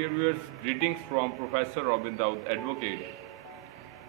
dear viewers, greetings from Professor Robin Daud, Advocate.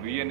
VN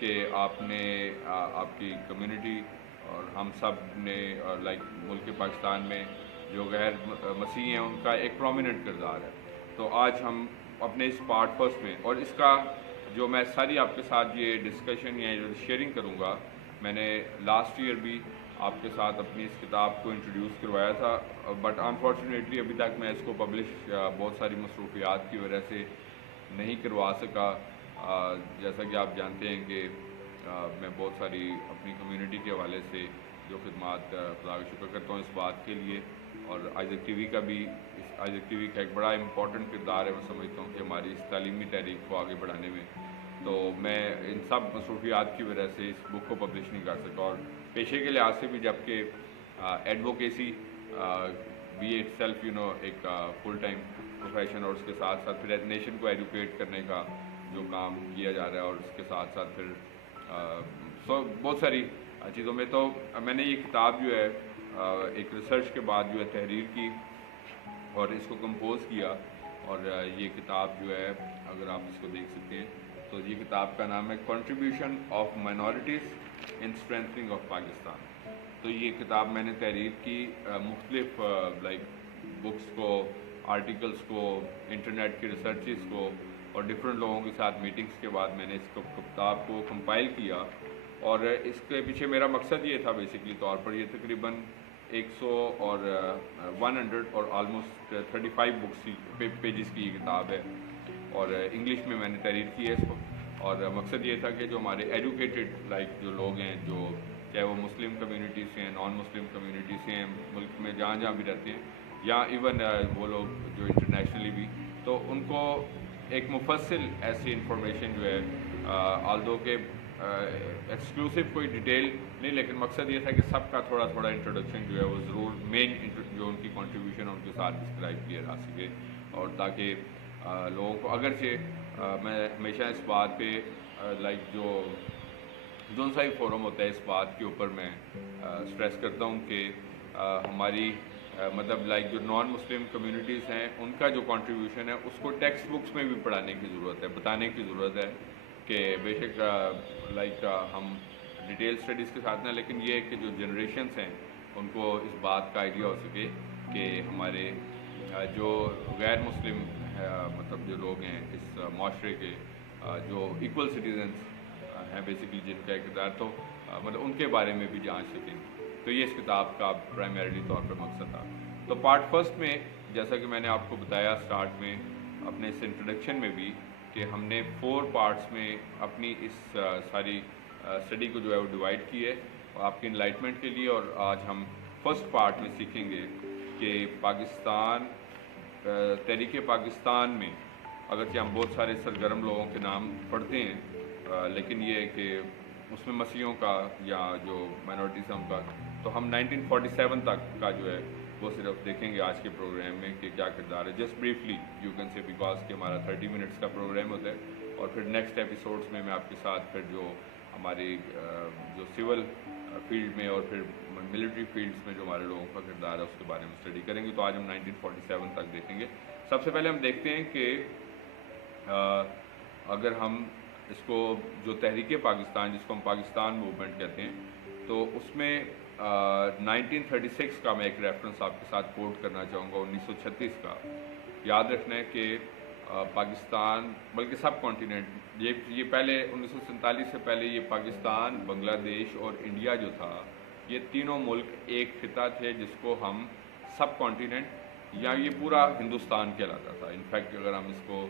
کہ آپ نے آپ کی کمیونٹی اور ہم سب نے لائک ملک پاکستان میں جو غیر مسیحی ہیں ان کا ایک پرومیننٹ کردار ہے. تو آج ہم اپنے اس پارٹ فرسٹ میں، اور اس کا جو میں ساری آپ کے ساتھ یہ ڈسکشن یا شیئرنگ کروں گا، میں نے لاسٹ ایئر بھی آپ کے ساتھ اپنی اس کتاب کو انٹروڈیوس کروایا تھا، بٹ انفارچونیٹلی ابھی تک میں اس کو پبلش بہت ساری مصروفیات کی وجہ سے نہیں کروا سکا. جیسا کہ آپ جانتے ہیں کہ میں بہت ساری اپنی کمیونٹی کے حوالے سے جو خدمات خدا کا شکر کرتا ہوں اس بات کے لیے، اور آئزک ٹی وی کا بھی، اس آئزک ٹی وی کا ایک بڑا امپورٹنٹ کردار ہے، میں سمجھتا ہوں کہ ہماری اس تعلیمی تحریک کو آگے بڑھانے میں. تو میں ان سب مصروفیات کی وجہ سے اس بک کو پبلش نہیں کر سکا، اور پیشے کے لحاظ سے بھی جبکہ ایڈوکیسی بی اٹ سیلف ایک فل ٹائم پروفیشن، اور اس کے ساتھ ساتھ پھر نیشن کو ایجوکیٹ کرنے کا جو کام کیا جا رہا ہے، اور اس کے ساتھ ساتھ پھر بہت ساری چیزوں میں. تو میں نے یہ کتاب جو ہے ایک ریسرچ کے بعد جو ہے تحریر کی اور اس کو کمپوز کیا، اور یہ کتاب جو ہے اگر آپ اس کو دیکھ سکتے ہیں تو یہ کتاب کا نام ہے contribution of minorities in strengthening of Pakistan. تو یہ کتاب میں نے تحریر کی مختلف لائک بکس کو، آرٹیکلس کو، انٹرنیٹ کی ریسرچز کو، اور ڈفرینٹ لوگوں کے ساتھ میٹنگس کے بعد میں نے اس کتاب کو کمپائل کیا. اور اس کے پیچھے میرا مقصد یہ تھا بیسکلی طور پر، یہ تقریباً 100 اور 100 اور آلموسٹ 35 بکس پیجز کی یہ کتاب ہے، اور انگلش میں نے تحریر کی ہے اس کو. اور مقصد یہ تھا کہ جو ہمارے ایجوکیٹڈ لائک جو لوگ ہیں، جو چاہے وہ مسلم کمیونٹی سے ہیں، نان مسلم کمیونٹی سے ہیں، ملک میں جہاں جہاں بھی رہتے ہیں، یا ایون وہ لوگ جو انٹرنیشنلی بھی، تو ان کو ایک مفصل ایسی انفارمیشن جو ہے، آلدو کہ ایکسکلوسیو کوئی ڈیٹیل نہیں، لیکن مقصد یہ تھا کہ سب کا تھوڑا تھوڑا انٹروڈکشن جو ہے وہ ضرور مین جو ان کی کنٹریبیوشن ان کے ساتھ ڈسکرائب کیا جا سکے، اور تاکہ لوگوں کو اگرچہ میں ہمیشہ اس بات پہ لائک جو سا ہی فورم ہوتا ہے اس بات کے اوپر میں اسٹریس کرتا ہوں کہ ہماری مطلب لائک جو نان مسلم کمیونٹیز ہیں ان کا جو کنٹریبیوشن ہے اس کو ٹیکسٹ بکس میں بھی پڑھانے کی ضرورت ہے، بتانے کی ضرورت ہے کہ بے شک لائک ہم ڈیٹیل اسٹڈیز کے ساتھ نہ، لیکن یہ ہے کہ جو جنریشنس ہیں ان کو اس بات کا آئیڈیا ہو سکے کہ ہمارے جو غیر مسلم مطلب جو لوگ ہیں اس معاشرے کے، جو ایکول سٹیزنس ہیں بیسکلی جن کا کردار، تو مطلب ان کے بارے میں بھی جان سکیں. تو یہ اس کتاب کا پرائمریلی طور پر مقصد تھا. تو پارٹ فرسٹ میں جیسا کہ میں نے آپ کو بتایا اسٹارٹ میں اپنے اس انٹروڈکشن میں بھی، کہ ہم نے 4 پارٹس میں اپنی اس ساری اسٹڈی کو جو ہے وہ ڈیوائڈ کی ہے آپ کی انلائٹمنٹ کے لیے. اور آج ہم فرسٹ پارٹ میں سیکھیں گے کہ پاکستان، تحریک پاکستان میں اگرچہ ہم بہت سارے سرگرم لوگوں کے نام پڑھتے ہیں، لیکن یہ ہے کہ مسلم مسیحیوں کا یا جو مائنورٹیزم کا، تو ہم 1947 تک کا جو ہے وہ صرف دیکھیں گے آج کے پروگرام میں کہ کیا کردار ہے. Just briefly you can say, because کہ ہمارا 30 منٹس کا پروگرام ہوتا ہے، اور پھر نیکسٹ ایپیسوڈس میں آپ کے ساتھ پھر جو ہماری جو سول فیلڈ میں اور پھر ملٹری فیلڈس میں جو ہمارے لوگوں کا کردار ہے اس کے بارے میں اسٹڈی کریں گے. تو آج ہم 1947 تک دیکھیں گے. سب سے پہلے ہم دیکھتے ہیں کہ اگر ہم اس کو جو تحریک پاکستان جس کو ہم پاکستان موومنٹ کہتے ہیں، تو اس میں 1936 کا میں ایک ریفرنس آپ کے ساتھ کوٹ کرنا چاہوں گا، 1936 کا. یاد رکھنا ہے کہ پاکستان بلکہ سب کانٹیننٹ، یہ پہلے 1947 سے پہلے یہ پاکستان، بنگلہ دیش اور انڈیا جو تھا، یہ تینوں ملک ایک خطہ تھے جس کو ہم سب کانٹیننٹ یا یہ پورا ہندوستان کہلاتا تھا. انفیکٹ اگر ہم اس کو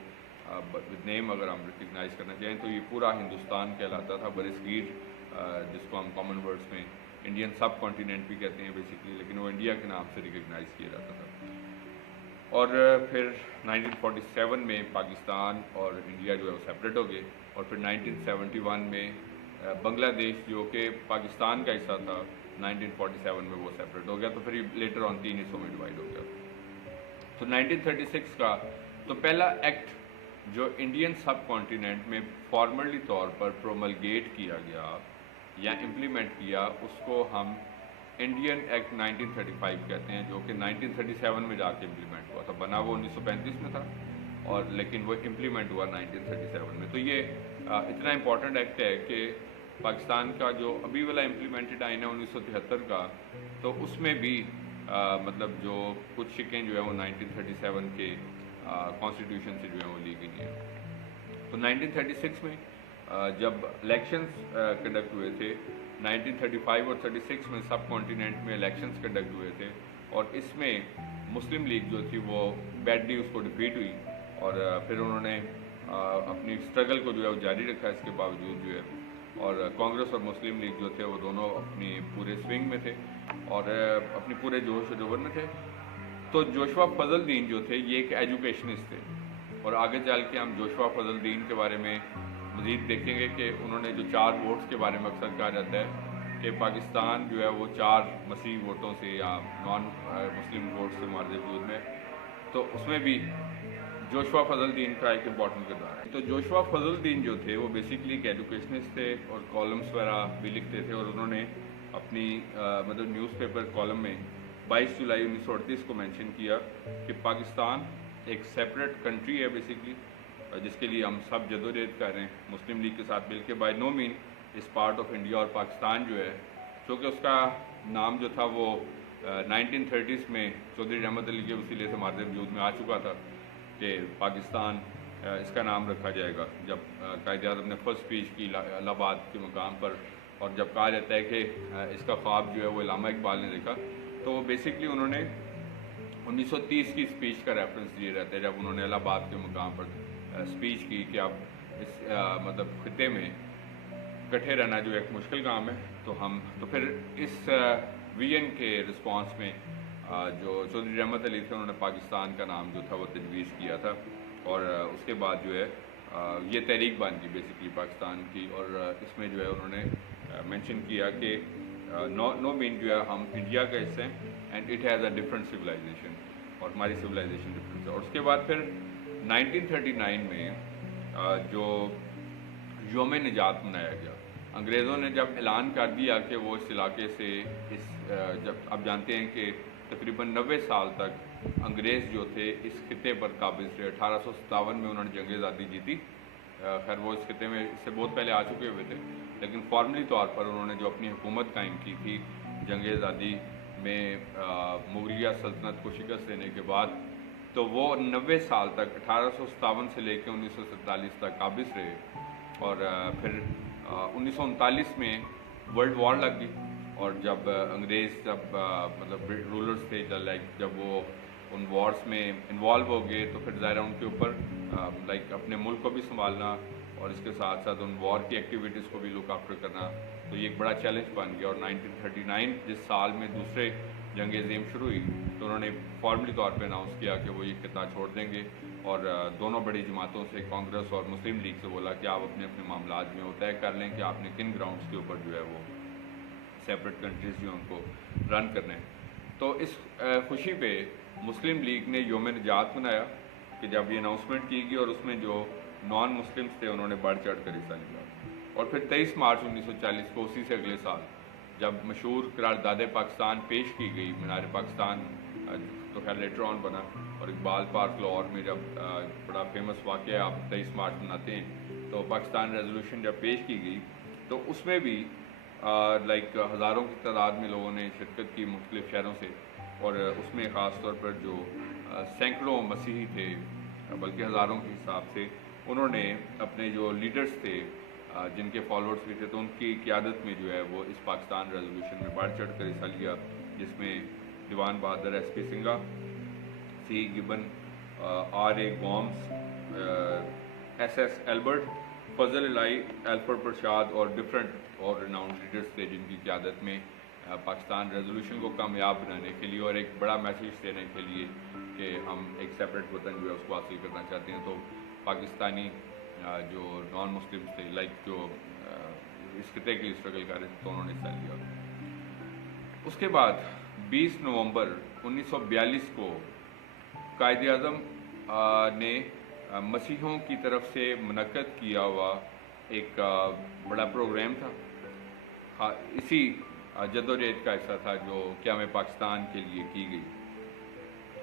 نیم اگر ہم ریکگنائز کرنا چاہیں تو یہ پورا ہندوستان کہلاتا تھا برصغیر، جس کو ہم کامن ورڈس میں انڈین سب کانٹیننٹ بھی کہتے ہیں بیسکلی، لیکن وہ انڈیا کے نام سے ریکگنائز کیا جاتا تھا. اور پھر 1947 میں پاکستان اور انڈیا جو ہے وہ سیپریٹ ہو گئے، اور پھر 1971 میں بنگلہ دیش جو کہ پاکستان کا حصہ تھا 1947 میں وہ سیپریٹ ہو گیا. تو پھر یہ لیٹر آن 3 حصوں میں ڈیوائڈ ہو گیا. تو 1936 کا تو پہلا ایکٹ جو انڈین سب کانٹیننٹ میں فارملی طور پر پروملگیٹ کیا گیا یا امپلیمنٹ کیا، اس کو ہم انڈین ایکٹ 1935 کہتے ہیں، جو کہ 1937 میں جا کے امپلیمنٹ ہوا تھا. بنا وہ 1935 میں تھا، اور لیکن وہ امپلیمنٹ ہوا 1937 میں. تو یہ اتنا امپورٹنٹ ایکٹ ہے کہ پاکستان کا جو ابھی والا امپلیمنٹڈ آئین ہے 1973 کا، تو اس میں بھی مطلب جو کچھ شکیں جو ہے وہ 1937 کے کانسٹیٹیوشن سے جو ہے وہ لی گئی ہیں. تو 1936 میں جب الیکشنز کنڈکٹ ہوئے تھے، 1935 اور 36 میں سب کانٹیننٹ میں الیکشنز کنڈکٹ ہوئے تھے، اور اس میں مسلم لیگ جو تھی وہ بیڈلی اس کو ڈیفیٹ ہوئی، اور پھر انہوں نے اپنی اسٹرگل کو جو ہے وہ جاری رکھا اس کے باوجود جو ہے. اور کانگریس اور مسلم لیگ جو تھے وہ دونوں اپنی پورے سوئنگ میں تھے اور اپنی پورے جوش و جبر میں تھے. تو جوشوا فضل الدین جو تھے یہ ایک ایجوکیشنسٹ تھے، اور آگے چل کے ہم جوشوا فضل الدین کے بارے میں مزید دیکھیں گے کہ انہوں نے جو 4 ووٹس کے بارے میں اکثر کہا جاتا ہے کہ پاکستان جو ہے وہ 4 مسیح ووٹوں سے یا نان مسلم ووٹ سے ہمارے وجود میں، تو اس میں بھی جوشوا فضل الدین کا ایک امپورٹنٹ کردار ہے. تو جوشوا فضل الدین جو تھے وہ بیسیکلی ایک ایجوکیشنسٹ تھے اور کالمس وغیرہ بھی لکھتے تھے، اور انہوں نے اپنی مطلب نیوز پیپر کالم میں 22 جولائی 1938 کو مینشن کیا کہ پاکستان ایک سیپریٹ کنٹری ہے بیسیکلی، جس کے لیے ہم سب جدوجہد کر رہے ہیں مسلم لیگ کے ساتھ مل کے. By no means part of India, اور پاکستان جو ہے چونکہ اس کا نام جو تھا وہ 1930s میں چودھری رحمت علی کے وسیلے سے ہمارے وجود میں آ چکا تھا کہ پاکستان اس کا نام رکھا جائے گا. جب قائد اعظم نے فرسٹ اسپیچ کی الہ آباد کے مقام پر، اور جب کہا جاتا ہے کہ اس کا خواب جو ہے وہ علامہ اقبال نے دیکھا، تو وہ بیسکلی انہوں نے 1930 کی اسپیچ کا ریفرنس دیے رہتے ہیں، جب انہوں نے الہ آباد کے مقام پر اسپیچ کی کہ اب اس مطلب خطے میں اکٹھے رہنا جو ایک مشکل کام ہے. تو پھر اس وی این کے رسپانس میں جو چودھری رحمت علی تھے انہوں نے پاکستان کا نام جو تھا وہ تجویز کیا تھا، اور اس کے بعد جو ہے یہ تحریک بن گئی بیسکلی پاکستان کی. اور اس میں جو ہے انہوں نے مینشن کیا کہ نو مین جو ہے ہم انڈیا کا حصہ ہیں and it has a different civilization, اور ہماری سویلائزیشن ڈفرنٹ ہے. اور اس کے بعد پھر 1939 میں جو یوم نجات منایا گیا، انگریزوں نے جب اعلان کر دیا کہ وہ اس علاقے سے جب آپ جانتے ہیں کہ تقریباً 90 سال تک انگریز جو تھے اس خطے پر قابض تھے. 1857 میں انہوں نے جنگ آزادی جیتی، خیر وہ اس خطے میں اس سے بہت پہلے آ چکے ہوئے تھے، لیکن فارملی طور پر انہوں نے جو اپنی حکومت قائم کی تھی جنگ آزادی میں مغلیہ سلطنت کو شکست دینے کے بعد، تو وہ 90 سال تک 1857 سے لے کے 1947 تک قابض رہے. اور پھر 1939 میں ورلڈ وار لگ گئی، اور جب انگریز مطلب رولرز تھے جب وہ ان وارز میں انوالو ہو گئے، تو پھر ظاہر ان کے اوپر اپنے ملک کو بھی سنبھالنا اور اس کے ساتھ ساتھ ان وار کی ایکٹیویٹیز کو بھی لک آفٹر کرنا، تو یہ ایک بڑا چیلنج بن گیا. اور 1939 جس سال میں دوسرے جنگ عظیم شروع ہوئی، تو انہوں نے فارملی طور پہ اناؤنس کیا کہ وہ یہ خطہ چھوڑ دیں گے، اور دونوں بڑی جماعتوں سے کانگریس اور مسلم لیگ سے بولا کہ آپ اپنے اپنے معاملات میں وہ طے کر لیں کہ آپ نے کن گراؤنڈس کے اوپر جو ہے وہ سیپریٹ کنٹریز جو ان کو رن کرنے ہیں. تو اس خوشی پہ مسلم لیگ نے یوم نجات منایا کہ جب یہ اناؤنسمنٹ کی گئی، اور اس میں جو نان مسلمس تھے انہوں نے بڑھ چڑھ کر حصہ لیا. اور پھر 23 مارچ 1940 کو اسی سے اگلے سال جب مشہور قرارداد پاکستان پیش کی گئی، مینار پاکستان تو خیر لیٹر آن بنا، اور اقبال پارک لاہور میں جب بڑا فیمس واقعہ آپ 23 مارچ مناتے ہیں، تو پاکستان ریزولوشن جب پیش کی گئی تو اس میں بھی ہزاروں کی تعداد میں لوگوں نے شرکت کی مختلف شہروں سے. اور اس میں خاص طور پر جو سینکڑوں مسیحی تھے بلکہ ہزاروں کے حساب سے، انہوں نے اپنے جو لیڈرز تھے جن کے فالوورز بھی تھے، تو ان کی قیادت میں جو ہے وہ اس پاکستان ریزولوشن میں بڑھ چڑھ کر حصہ لیا، جس میں Dewan Bahadur S P Singha, C Gibbon, R A Gomes, S S Albert, Fazal Elahi, Alfred Prasad اور ڈفرینٹ اور ریناؤنڈ لیڈرز تھے جن کی قیادت میں پاکستان ریزولوشن کو کامیاب بنانے کے لیے اور ایک بڑا میسیج دینے کے لیے کہ ہم ایک سیپریٹ وطن جو ہے اس کو حاصل کرنا چاہتے ہیں. تو پاکستانی جو نان مسلمس تھے جو اس خطے کے لیے اسٹرگل کر رہے تھے، تو انہوں نے حصہ لیا. اس کے بعد 20 نومبر 1942 کو قائد اعظم نے مسیحیوں کی طرف سے منعقد کیا ہوا ایک بڑا پروگرام تھا، اسی جدوجہد کا حصہ تھا جو قیام پاکستان کے لیے کی گئی.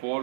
4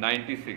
96।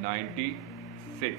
96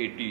80।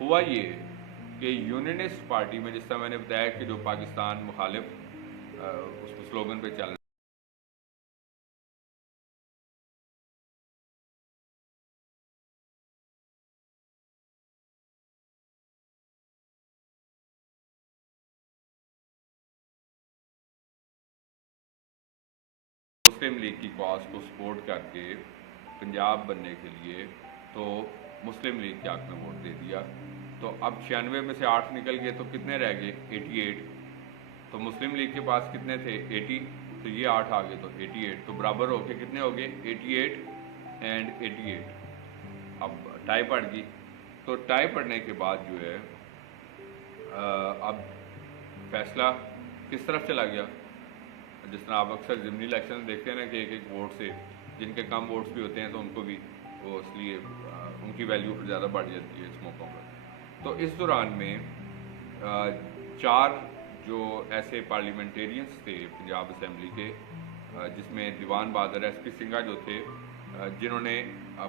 ہوا یہ کہ یونینسٹ پارٹی میں جس طرح میں نے بتایا کہ جو پاکستان مخالف اس سلوگن پہ چل رہا مسلم لیگ کی کاز کو سپورٹ کر کے پنجاب بننے کے لیے تو مسلم لیگ کے حق میں ووٹ دے دیا. تو اب 96 میں سے 8 نکل گئے تو کتنے رہ گئے؟ 88. تو مسلم لیگ کے پاس کتنے تھے؟ 80. تو یہ 8 آ گئے تو 88. تو برابر ہو کے کتنے ہو گئے؟ 88 اینڈ 88. اب ٹائی پڑ گئی. تو ٹائی پڑنے کے بعد جو ہے اب فیصلہ کس طرف چلا گیا؟ جس طرح آپ اکثر ضمنی الیکشن دیکھتے ہیں نا کہ ایک ایک ووٹ سے جن کے کم ووٹس بھی ہوتے ہیں تو ان کو بھی وہ اس لیے ان کی ویلیو پھر زیادہ بڑھ جاتی ہے اس موقعوں پر. تو اس دوران میں 4 جو ایسے پارلیمنٹیرینس تھے پنجاب اسمبلی کے جس میں دیوان بہادر ایس پی سنگھا جو تھے جنہوں نے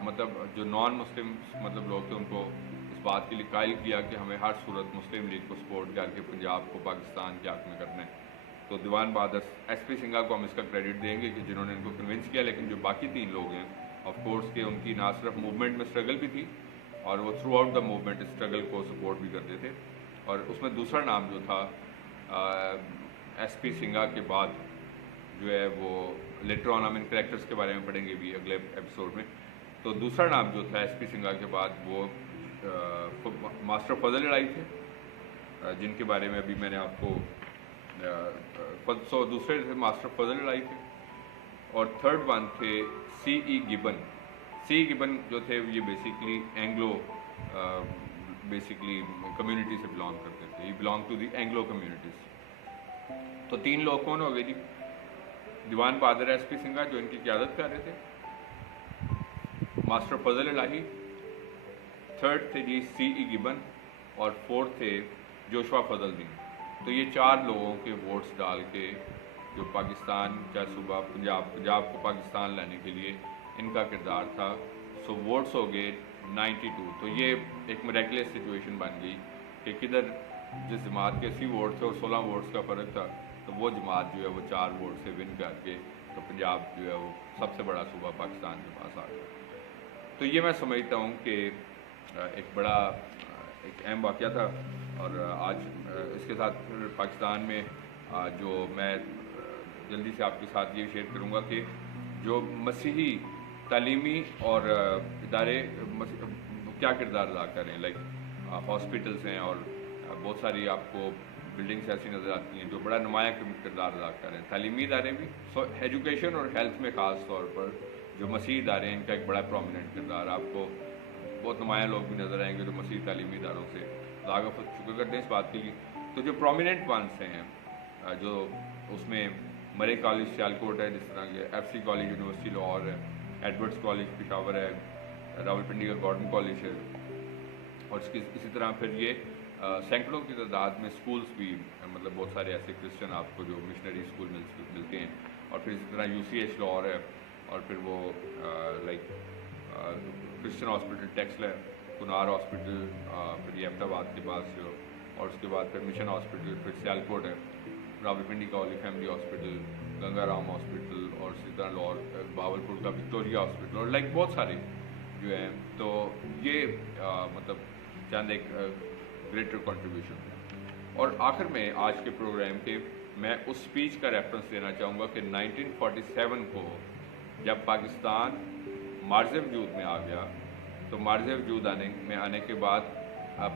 مطلب جو نان مسلم مطلب لوگ تھے ان کو اس بات کے لیے قائل کیا کہ ہمیں ہر صورت مسلم لیگ کو سپورٹ کر کے پنجاب کو پاکستان کے حق میں کرنا ہے. تو دیوان بہادر ایس پی سنگھا کو ہم اس کا کریڈٹ دیں گے کہ جنہوں نے ان کو کنونس کیا. لیکن جو باقی 3 لوگ ہیں آف کورس کہ ان کی نہ صرف موومنٹ میں اسٹرگل بھی تھی اور وہ through out the movement struggle کو سپورٹ بھی کرتے تھے. اور اس میں دوسرا نام جو تھا ایس پی سنگھا کے بعد جو ہے وہ لیٹر آن ہم ان کریکٹرس کے بارے میں پڑھیں گے بھی اگلے ایپیسوڈ میں. تو دوسرا نام جو تھا ایس پی سنگھا کے بعد وہ ماسٹر فضل لڑائی تھے جن کے بارے میں ابھی میں نے آپ کو دوسرے تھے ماسٹر فضل لڑائی تھے. اور تھرڈ ون تھے سی ای گبن. سی گبن جو تھے یہ بیسکلی اینگلو بیسکلی کمیونٹی سے بلانگ کرتے تھے. یہ belong to the Anglo communities. تو 3 لوگ کون ہو گئے جی؟ دیوان بہادر ایس پی سنگھا جو ان کی قیادت کر رہے تھے, ماسٹر فضل الہی, تھرڈ تھے جی سی ای گبن, اور فورتھ تھے جوشوا فضل دین. تو یہ 4 لوگوں کے ووٹس ڈال کے جو پاکستان کا صوبہ پنجاب کو پاکستان لانے کے لیے ان کا کردار تھا. سو ووٹس ہو گئے 92. تو یہ ایک میریکلس سچویشن بن گئی کہ کدھر جس جماعت کے 80 ووٹ تھے اور 16 ووٹس کا فرق تھا تو وہ جماعت جو ہے وہ 4 ووٹ سے ون کر کے تو پنجاب جو ہے وہ سب سے بڑا صوبہ پاکستان کے پاس آ گیا. تو یہ میں سمجھتا ہوں کہ ایک بڑا ایک اہم واقعہ تھا. اور آج اس کے ساتھ پھر پاکستان میں جو میں جلدی سے آپ کے ساتھ یہ شیئر کروں گا کہ جو مسیحی تعلیمی اور ادارے کیا کردار ادا کر رہے ہیں. لائک ہاسپٹلس ہیں اور بہت ساری آپ کو بلڈنگس ایسی نظر آتی ہیں جو بڑا نمایاں کردار ادا کر رہے ہیں. تعلیمی ادارے بھی. سو ایجوکیشن اور ہیلتھ میں خاص طور پر جو مسیحی ادارے ہیں ان کا ایک بڑا پرومیننٹ کردار. آپ کو بہت نمایاں لوگ بھی نظر آئیں گے جو مسیحی تعلیمی اداروں سے لاغف شکر کرتے ہیں اس بات کے لیے. تو جو پرومیننٹ ونس ہیں جو اس میں مرے کالج سیالکوٹ ہے, جس طرح کہ F C college university Lahore ہے, ایڈورڈس کالج پشاور ہے, راولپنڈی کا گارڈن کالج ہے, اور اسی طرح پھر یہ سینکڑوں کی تعداد میں اسکولس بھی مطلب بہت سارے ایسے کرسچن آپ کو جو مشنری اسکول ملتے ہیں. اور پھر اسی طرح یو سی ایچ لاہور ہے, اور پھر وہ لائک کرسچن ہاسپٹل ٹیکسل ہے, کنار ہاسپٹل پھر یہ احمد آباد کے پاس جو, اور اس کے بعد پھر مشن ہاسپٹل, پھر سیالکوٹ ہے, راولپنڈی کا holy family hospital, Ganga Ram hospital, اور اسی طرح لاہور بہاولپور کا وکٹوریہ ہاسپٹل, اور لائک بہت سارے جو ہیں. تو یہ مطلب چند ایک گریٹر کنٹریبیوشن. اور آخر میں آج کے پروگرام کے میں اس سپیچ کا ریفرنس دینا چاہوں گا کہ 1947 کو جب پاکستان مارز وجود میں آ گیا تو مارز وجود آنے کے بعد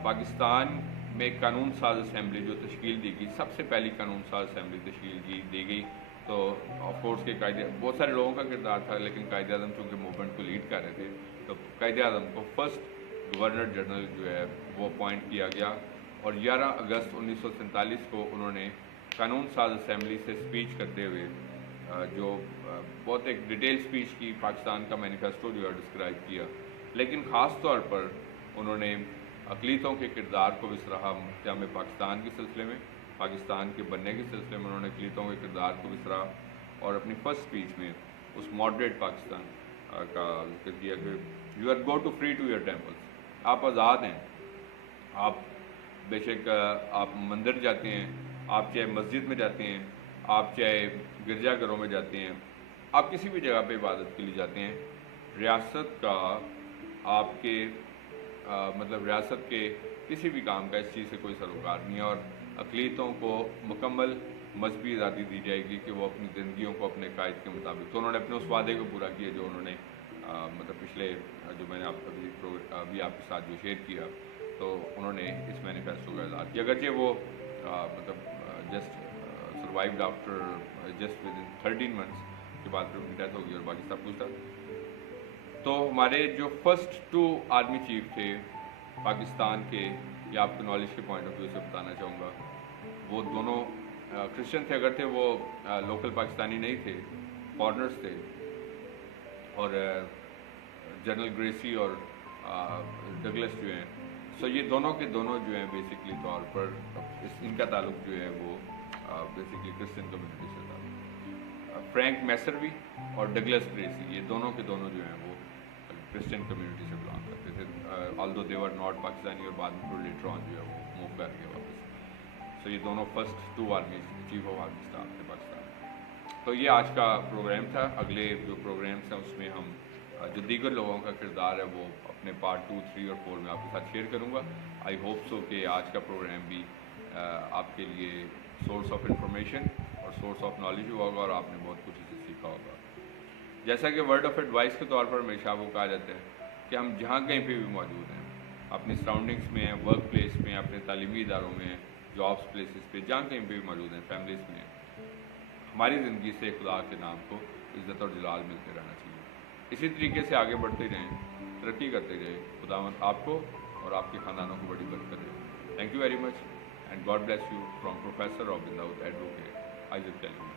پاکستان میں قانون ساز اسمبلی جو تشکیل دی گئی, سب سے پہلی قانون ساز اسمبلی تشکیل دی گئی. تو آف کورس کے بہت سارے لوگوں کا کردار تھا, لیکن قائد اعظم چونکہ موومنٹ کو لیڈ کر رہے تھے تو قائد اعظم کو فرسٹ گورنر جنرل جو ہے وہ اپوائنٹ کیا گیا. اور 11 اگست 1947 کو انہوں نے قانون ساز اسمبلی سے اسپیچ کرتے ہوئے جو بہت ایک ڈیٹیل اسپیچ کی, پاکستان کا مینیفیسٹو جو ہے ڈسکرائب کیا. لیکن خاص طور پر انہوں نے اقلیتوں کے کردار کو بھی سراہا. قیام پاکستان کے سلسلے میں, پاکستان کے بننے کے سلسلے میں انہوں نے اقلیتوں کے کردار کو بھی سراہا. اور اپنی فرسٹ اسپیچ میں اس ماڈریٹ پاکستان کا ذکر کیا کہ you are go to free to your temples, آپ آزاد ہیں آپ بے شک آپ مندر جاتے ہیں، آپ چاہے مسجد میں جاتے ہیں، آپ چاہے گرجا گھروں میں جاتے ہیں، آپ کسی بھی جگہ پہ عبادت کے لیے جاتے ہیں، ریاست کا آپ کے مطلب ریاست کے کسی بھی کام کا اس چیز سے کوئی سروکار نہیں ہے، اور اقلیتوں کو مکمل مذہبی آزادی دی جائے گی کہ وہ اپنی زندگیوں کو اپنے قائد کے مطابق، تو انہوں نے اپنے اس وعدے کو پورا کیا جو انہوں نے مطلب پچھلے جو میں نے ابھی آپ کے ساتھ جو شیئر کیا، تو انہوں نے اس مینیفیسٹو کا اظہار کیا، اگرچہ وہ مطلب just survived after just within 13 months کے بعد پھر ان کی ڈیتھ ہوگی اور باقی سب کچھ تھا۔ تو ہمارے جو فرسٹ 2 آرمی چیف تھے پاکستان کے، یا آپ کو نالج کے پوائنٹ آف ویو سے بتانا چاہوں گا، وہ دونوں کرسچن تھے، اگر تھے وہ لوکل پاکستانی نہیں تھے، فارنرز تھے، اور جنرل گریسی اور ڈگلس جو ہیں، سو یہ دونوں کے دونوں جو ہیں بیسکلی طور پر ان کا تعلق جو ہے وہ بیسکلی کرسچن کمیونٹی سے تھا۔ فرینک میسروی اور ڈگلس گریسی یہ دونوں کے دونوں جو ہیں وہ کرسچن کمیونٹی سے بلانگ کرتے تھے، آلدو دے ور ناٹ پاکستانی، اور بعد میں لیٹر آن جو ہے وہ موو کر گئے واپس۔ سو یہ دونوں first 2 army chief of army staff تھے پاکستان۔ تو یہ آج کا پروگرام تھا، اگلے جو پروگرامس ہیں اس میں ہم جو دیگر لوگوں کا کردار ہے وہ اپنے پارٹ 2، 3 اور 4 میں آپ کے ساتھ شیئر کروں گا۔ آئی ہوپ سو کہ آج کا پروگرام بھی آپ کے لیے سورس آف انفارمیشن اور سورس آف نالج ہوا ہوگا، اور آپ نے بہت کچھ اسے سیکھا ہوگا۔ جیسا کہ ورڈ آف ایڈوائس کے طور پر ہمیشہ وہ کہا جاتا ہے کہ ہم جہاں کہیں پہ بھی موجود ہیں، اپنی سراؤنڈنگس میں ہیں، ورک پلیس میں، اپنے تعلیمی اداروں میں، جابس پلیسز پہ، جہاں کہیں پہ بھی موجود ہیں، فیملیز میں ہیں، ہماری زندگی سے خدا کے نام کو عزت اور جلال ملتے رہنا چاہیے۔ اسی طریقے سے آگے بڑھتے رہیں، ترقی کرتے رہیں، خداوند آپ کو اور آپ کے خاندانوں کو بڑی برکت دے۔ Thank you very much and God bless you from professor Robin Dawood advocate Isaac ٹیلیوی۔